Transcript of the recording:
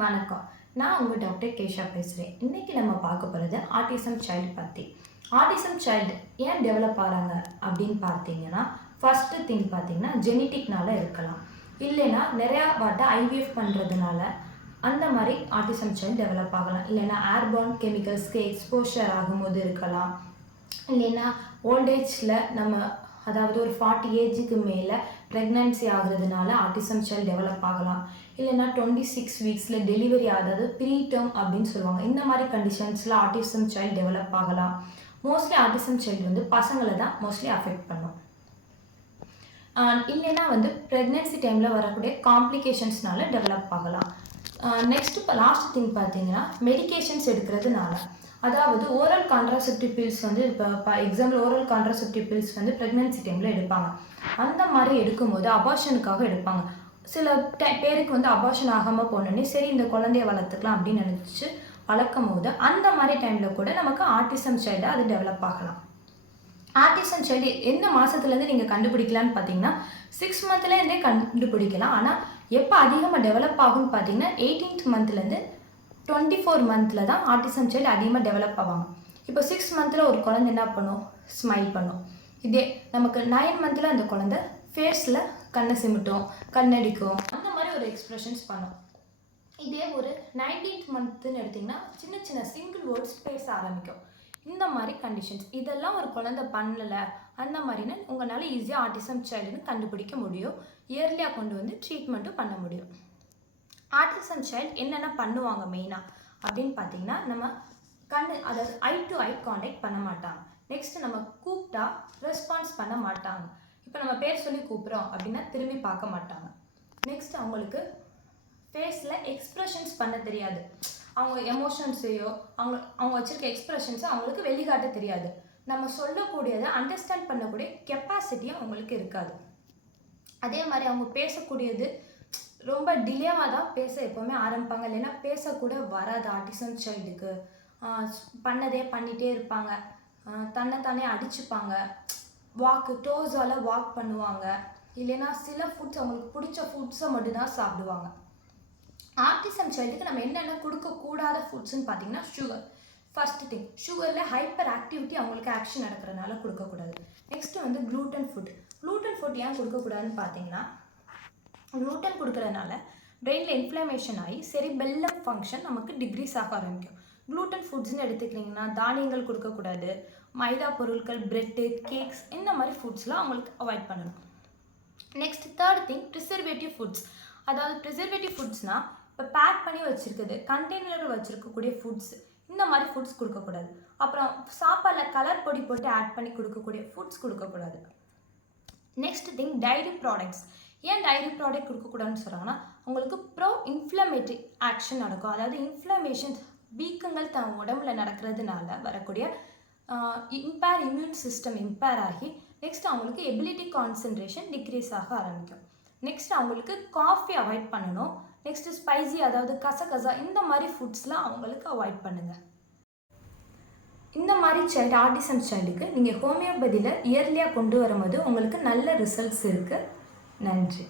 வணக்கம். நான் உங்கள் டாக்டர் கேஷா பேசுகிறேன். இன்றைக்கி நம்ம பார்க்க போகிறது ஆட்டிசம் சைல்டு பற்றி. ஆட்டிசம் சைல்டு ஏன் டெவலப் ஆகிறாங்க அப்படின்னு பார்த்தீங்கன்னா, ஃபஸ்ட்டு திங் பார்த்தீங்கன்னா ஜெனட்டிக்னால இருக்கலாம். இல்லைன்னா நிறையா வாட்டை ஐவிஎஃப் பண்ணுறதுனால அந்த மாதிரி ஆட்டிசம் சைல்டு டெவலப் ஆகலாம். இல்லைன்னா ஏர்பார்ன் கெமிக்கல்ஸ்க்கு எக்ஸ்போஷர் ஆகும்போது இருக்கலாம். இல்லைன்னா ஓல்டேஜில் அதாவது ஒரு 40 ஏஜுக்கு மேலே ப்ரெக்னன்சி ஆகுறதுனால ஆட்டிசம் சைல்டு டெவலப் ஆகலாம். இல்லைன்னா 26 வீக்ஸில் டெலிவரி ஆகாது ப்ரீடம் அப்படின்னு சொல்லுவாங்க. இந்த மாதிரி கண்டிஷன்ஸில் ஆட்டிசம் சைல்டு டெவலப் ஆகலாம். மோஸ்ட்லி ஆட்டிசம் சைல்டு பசங்களை தான் மோஸ்ட்லி அஃபெக்ட் பண்ணும். இல்லைன்னா ப்ரெக்னன்சி டைமில் வரக்கூடிய காம்ப்ளிகேஷன்ஸ்னால டெவலப் ஆகலாம். நெக்ஸ்ட் இப்போ லாஸ்ட் திங் பார்த்தீங்கன்னா மெடிகேஷன்ஸ் எடுக்கிறதுனால, அதாவது ஓரல் கான்ட்ராசெப்டிவ் பில்ஸ் இப்போ example oral contraceptive pills pregnancy டைமில் எடுப்பாங்க. அந்த மாதிரி எடுக்கும்போது அபார்ஷனுக்காக எடுப்பாங்க. சில பேருக்கு அபார்ஷன் ஆகாமல் போனோடனே சரி இந்த குழந்தைய வளர்த்துக்கலாம் அப்படின்னு நினச்சி வளர்க்கும் போது அந்த மாதிரி டைமில் கூட நமக்கு ஆட்டிசம் சைல்டு அது டெவலப் ஆகலாம். ஆட்டிசம் சைல்டு எந்த மாதத்துலேருந்து நீங்கள் கண்டுபிடிக்கலான்னு பார்த்தீங்கன்னா 6 மந்த்லேருந்தே கண்டுபிடிக்கலாம். ஆனால் எப்போ அதிகமாக டெவலப் ஆகும்னு பார்த்தீங்கன்னா 18th மந்த்லேருந்து 24 மந்தில் தான் ஆட்டிசம் சைல்டு அதிகமாக டெவலப் ஆவாங்க. இப்போ 6 மந்தில் ஒரு குழந்தை என்ன பண்ணும்? ஸ்மைல் பண்ணும். இதே நமக்கு 9 மந்தில் அந்த குழந்தை ஃபேஸில் கண்ணை சிமிட்டும், கண்ணடிக்கும், அந்த மாதிரி ஒரு எக்ஸ்ப்ரெஷன்ஸ் பண்ணும். இதே ஒரு 19th மந்த்துன்னு எடுத்திங்கன்னா சின்ன சின்ன சிங்கிள் வேர்ட்ஸ் பேச ஆரம்பிக்கும். இந்த மாதிரி கண்டிஷன்ஸ் இதெல்லாம் ஒரு குழந்தை பண்ணலை அந்த மாதிரின்னு உங்களால் ஈஸியாக ஆட்டிசம் சைல்டுன்னு கண்டுபிடிக்க முடியும். இயர்லியாக கொண்டு ட்ரீட்மெண்ட்டும் பண்ண முடியும். ஆட்டிசம் சைல்டு என்னென்ன பண்ணுவாங்க மெயினாக அப்படின்னு பார்த்தீங்கன்னா, நம்ம அதாவது ஐ டு ஐ கான்டாக்ட் பண்ண மாட்டாங்க. நெக்ஸ்ட்டு நம்ம கூப்பிட்டா ரெஸ்பான்ஸ் பண்ண மாட்டாங்க. இப்போ நம்ம பேர் சொல்லி கூப்பிட்றோம் அப்படின்னா திரும்பி பார்க்க மாட்டாங்க. நெக்ஸ்ட் அவங்களுக்கு ஃபேஸில் எக்ஸ்ப்ரெஷன்ஸ் பண்ண தெரியாது. அவங்க எமோஷன்ஸையோ அவங்க வச்சுருக்க எக்ஸ்ப்ரெஷன்ஸை அவங்களுக்கு வெளிக்காட்ட தெரியாது. நம்ம சொல்லக்கூடியதை அண்டர்ஸ்டாண்ட் பண்ணக்கூடிய கெப்பாசிட்டியும் அவங்களுக்கு இருக்காது. அதே மாதிரி அவங்க பேசக்கூடியது ரொம்ப டிலேவாக தான் பேச எப்போவுமே ஆரம்பிப்பாங்க. இல்லைன்னா பேசக்கூட வராது ஆட்டிசம் சைல்டுக்கு. பண்ணதே பண்ணிகிட்டே இருப்பாங்க. தன்னைத்தானே அடிச்சுப்பாங்க. டோஸால் வாக் பண்ணுவாங்க. இல்லைன்னா சில ஃபுட்ஸ் அவங்களுக்கு பிடிச்ச ஃபுட்ஸை மட்டும்தான் சாப்பிடுவாங்க. ஆட்டிசம் சைல்டுக்கு நம்ம என்னென்ன கொடுக்கக்கூடாத ஃபுட்ஸ்ன்னு பார்த்தீங்கன்னா சுகர். ஃபஸ்ட்டு திங் சுகரில் ஹைப்பர் ஆக்டிவிட்டி அவங்களுக்கு ஆக்ஷன் நடக்கிறதுனால கொடுக்கக்கூடாது. Next gluten food. Gluten food ஏன் கொடுக்கக்கூடாதுன்னு பார்த்தீங்கன்னா, க்ளூட்டன் கொடுக்கறதுனால பிரெயினில் இன்ஃப்ளமேஷன் ஆகி செரிபெல்லம் ஃபங்க்ஷன் நமக்கு டிக்ரீஸ் ஆக ஆரம்பிக்கும். க்ளூட்டன் ஃபுட்ஸ்ன்னு எடுத்துக்கிட்டிங்கன்னா தானியங்கள் கொடுக்கக்கூடாது. மைதா பொருட்கள், பிரெட்டு, கேக்ஸ் இந்த மாதிரி ஃபுட்ஸ்லாம் அவங்களுக்கு அவாய்ட் பண்ணணும். Next third thing preservative foods. அதாவது ப்ரிசர்வேட்டிவ் ஃபுட்ஸ்னால் இப்போ பேக் பண்ணி வச்சுருக்குது, கண்டெய்னரில் வச்சுருக்கக்கூடிய ஃபுட்ஸ், இந்த மாதிரி ஃபுட்ஸ் கொடுக்கக்கூடாது. அப்புறம் சாப்பாடில் கலர் பொடி போட்டு ஆட் பண்ணி கொடுக்கக்கூடிய ஃபுட்ஸ் கொடுக்கக்கூடாது. Next thing diary products. ஏன் டைரி ப்ராடக்ட் கொடுக்கக்கூடாதுன்னு சொல்கிறாங்கன்னா, உங்களுக்கு ப்ரோ இன்ஃப்ளமேட்டரி ஆக்ஷன் நடக்கும். அதாவது இன்ஃப்ளமேஷன் வீக்கங்கள் தன் உடம்புல நடக்கிறதுனால வரக்கூடிய இம்யூன் சிஸ்டம் இம்பேர் ஆகி நெக்ஸ்ட் அவங்களுக்கு எபிலிட்டி கான்சன்ட்ரேஷன் டிக்ரீஸ் ஆக ஆரம்பிக்கும். நெக்ஸ்ட் அவங்களுக்கு காஃபி அவாய்ட் பண்ணணும். நெக்ஸ்ட் ஸ்பைசி அதாவது கசகசா இந்த மாதிரி ஃபுட்ஸ்லாம் அவங்களுக்கு அவாய்ட் பண்ணுங்கள். இந்த மாதிரி ஆட்டிசம் சைல்டுக்கு நீங்கள் ஹோமியோபதியில் இயர்லியாக கொண்டு வரும்போது உங்களுக்கு நல்ல ரிசல்ட்ஸ் இருக்குது. நன்றி.